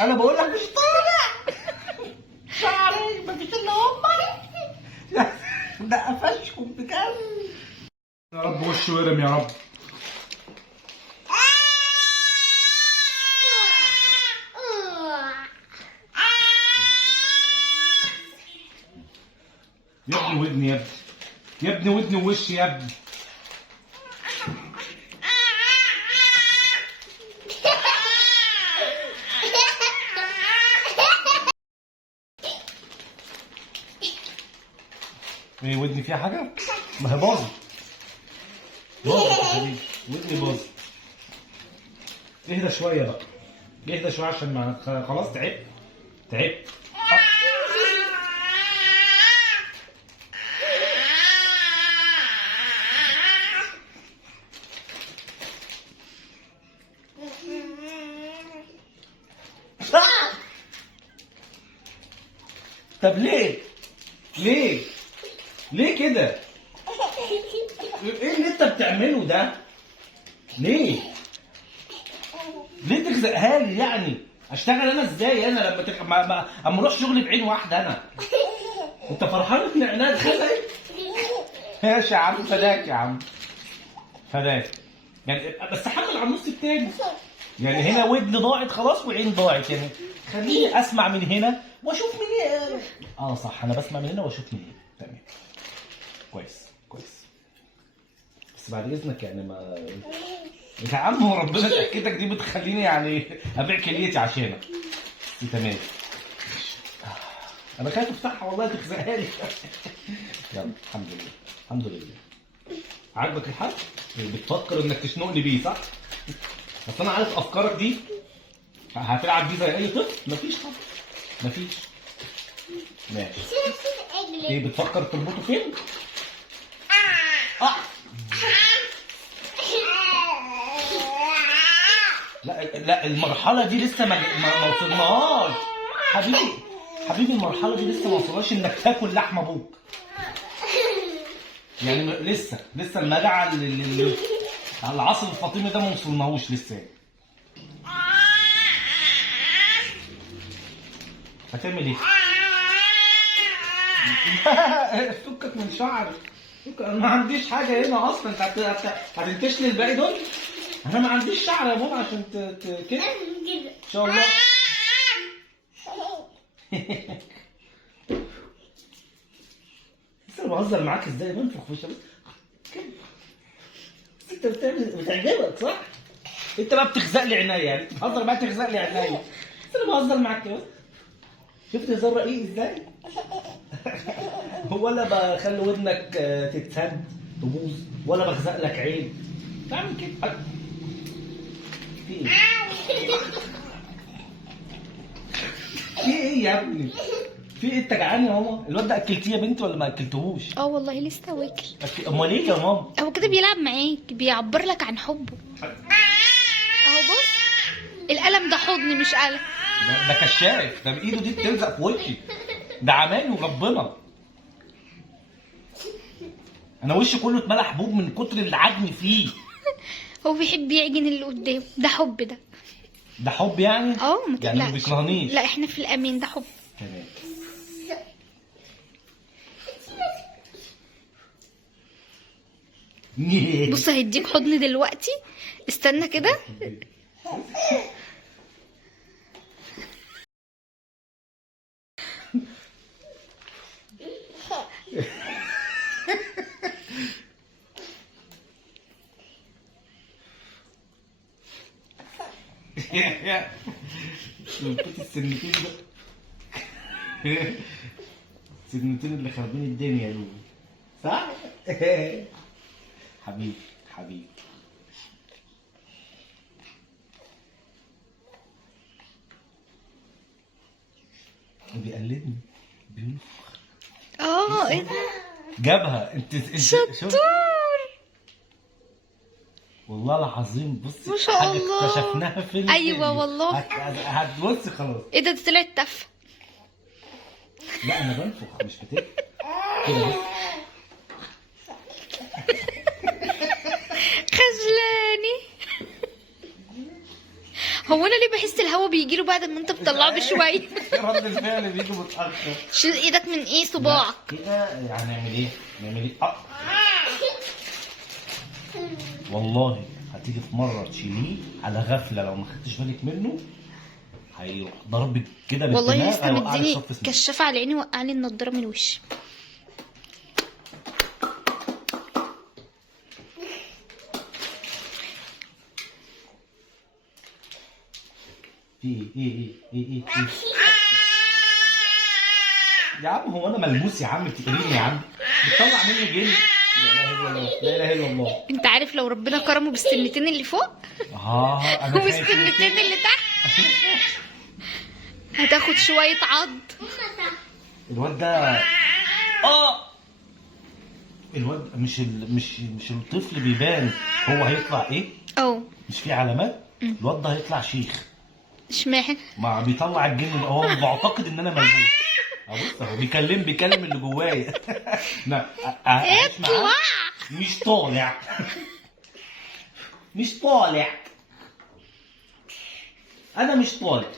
انا بقول لك مش طالع. شعري مفيش الا امك. ده قفشكم بجد. يا رب وش ورم يا رب. يا ابني ودني يا ابني، يا ابني ودني ووشي يا ابني. ايه ودني فيها حاجة؟ ما هي باظت. باظت يا حبيبي، ودني باظت. اهدى شوية بقى. اهدى شوية عشان ما خلاص تعبت. تعبت. طب ليه؟ ليه؟ ليه كده؟ ايه اللي انت بتعمله ده؟ ليه؟ ليه تخزقها لي يعني؟ اشتغل انا ازاي انا لما اما اروح شغلي بعين واحده انا؟ انت فرحان ان عينيا اتخزقت؟ ماشي يا عم، فداك يا عم. فداك. يعني بس حمل على النص التاني. يعني هنا ودن ضاعت خلاص وعين ضاعت، يعني خليني اسمع من هنا واشوف من هنا. صح، انا بسمع من هنا واشوف من هنا. تمام. كويس كويس. بس بعد اذنك يعني ما يا عم، وربنا ضحكتك دي بتخليني يعني ابيع كليتي عشانك. تمام. انا خايف افتحها والله تخزقها لي. يلا الحمد لله الحمد لله. عاجبك الحل؟ بتفكر انك تشنقني بيه صح؟ بس انا عارف افكارك دي هتلعب بيه زي اي طفل. مفيش طبعا، مفيش. ماشي. ايه بتفكر تربطه فين؟ لا لا، المرحلة دي لسه ما وصلناهاش. حبيبي حبيبي، المرحلة دي لسه ما وصلناش انك تاكل لحم ابوك. يعني لسه المجاعة على العصر الفاطمي ده ما وصلناهوش لسه. هتعمل ايه؟ فكك من شعري. انا ما عنديش حاجة هنا اصلا. انت هتنتشني الباقي دول؟ انا ما عنديش شعر يا بابا عشان كده ان شاء الله. بس انا بهزر معاك ازاي؟ بنفخ في وشك كده. انت بتعجبك صح؟ انت بقى بتخزق لي عينيا، يعني انت بتهزر معاك تخزق لي عينيا. بس انا بهزر معاك كده. شفت هزار رقيق ازاي؟ ولا بخلي ودنك تتسد تبوظ، ولا بخزق لك عين. بعمل كده. في ايه؟ في ايه يا ابني؟ في ايه؟ انت جعان يا ماما؟ الواد ده اكلتيه يا بنتي ولا ما اكلتهوش؟ والله لسه واكل. امال ايه يا ماما؟ هو كده بيلعب معاك، بيعبر لك عن حبه. اهو بص، القلم ده حضن مش قلم. ده كشاف، ده بايده دي بتلزق في وشي. ده عماني وربنا. انا وشي كله اتملى حبوب من كتر العجن فيه. هو بيحب يعجن اللي قدامه، ده حب ده. ده حب يعني؟ ما يعني ما تقلقش. بيكرهنيش. لا احنا في الامان، ده حب. تمام. بص هيديك حضن دلوقتي، استنى كده. كنت السنتين ده. السنتين اللي خاربين الدنيا دول صح؟ حبيبي حبيبي. بيقلدني بينفخ. ايه ده؟ جابها انت شطور والله العظيم. بصي ما شاء حاجة الله. اكتشفناها في ايوه الفيديو. والله. هتبصي خلاص. ايه ده طلعت تف. لا انا بنفخ مش بتقل كده بس. خجلاني. هو انا ليه بحس الهوا بيجي له بعد ما انت بتطلعه بشويه؟ رد الفعل بيجي متاخر. شيل ايدك من ايه صباعك. كده يعني نعمل ايه؟ نعمل ايه؟ والله هتيجي في مره تشيليه على غفله لو ما خدتش بالك منه هيروح ضربك كده بالدماغ. والله لسه هيوقعك مديني صف سنين. كشافه على عيني، وقع لي النضاره من وشي. في ايه يا عم؟ هو انا ملموس يا عم؟ بتقريني يا عم؟ بتطلع مني جن؟ لا اله الا الله، لا اله الا الله. انت عارف لو ربنا كرمه بالسنتين اللي فوق انا خايف. والسنتين اللي تحت هتاخد شويه عض. الواد ده الواد مش الطفل بيبان هو هيطلع ايه؟ مش في علامات؟ الواد ده هيطلع شيخ. اشمعنى؟ ما بيطلع الجن ده. هو بعتقد ان انا ملبوس. بص اهو بيكلم اللي جوايا. اطلع. مش طالع. مش طالع. انا مش طالع.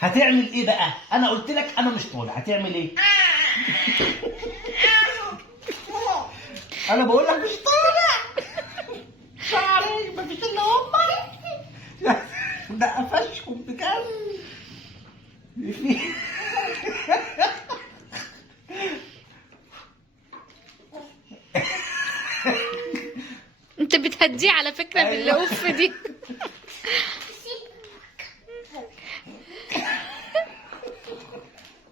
هتعمل ايه بقى؟ انا قلت لك انا مش طالع، هتعمل ايه؟ انا بقول لك مش طالع. شعري مفيش الا امك. ده قفشكم بجد. انت بتهديه على فكره باللوف دي.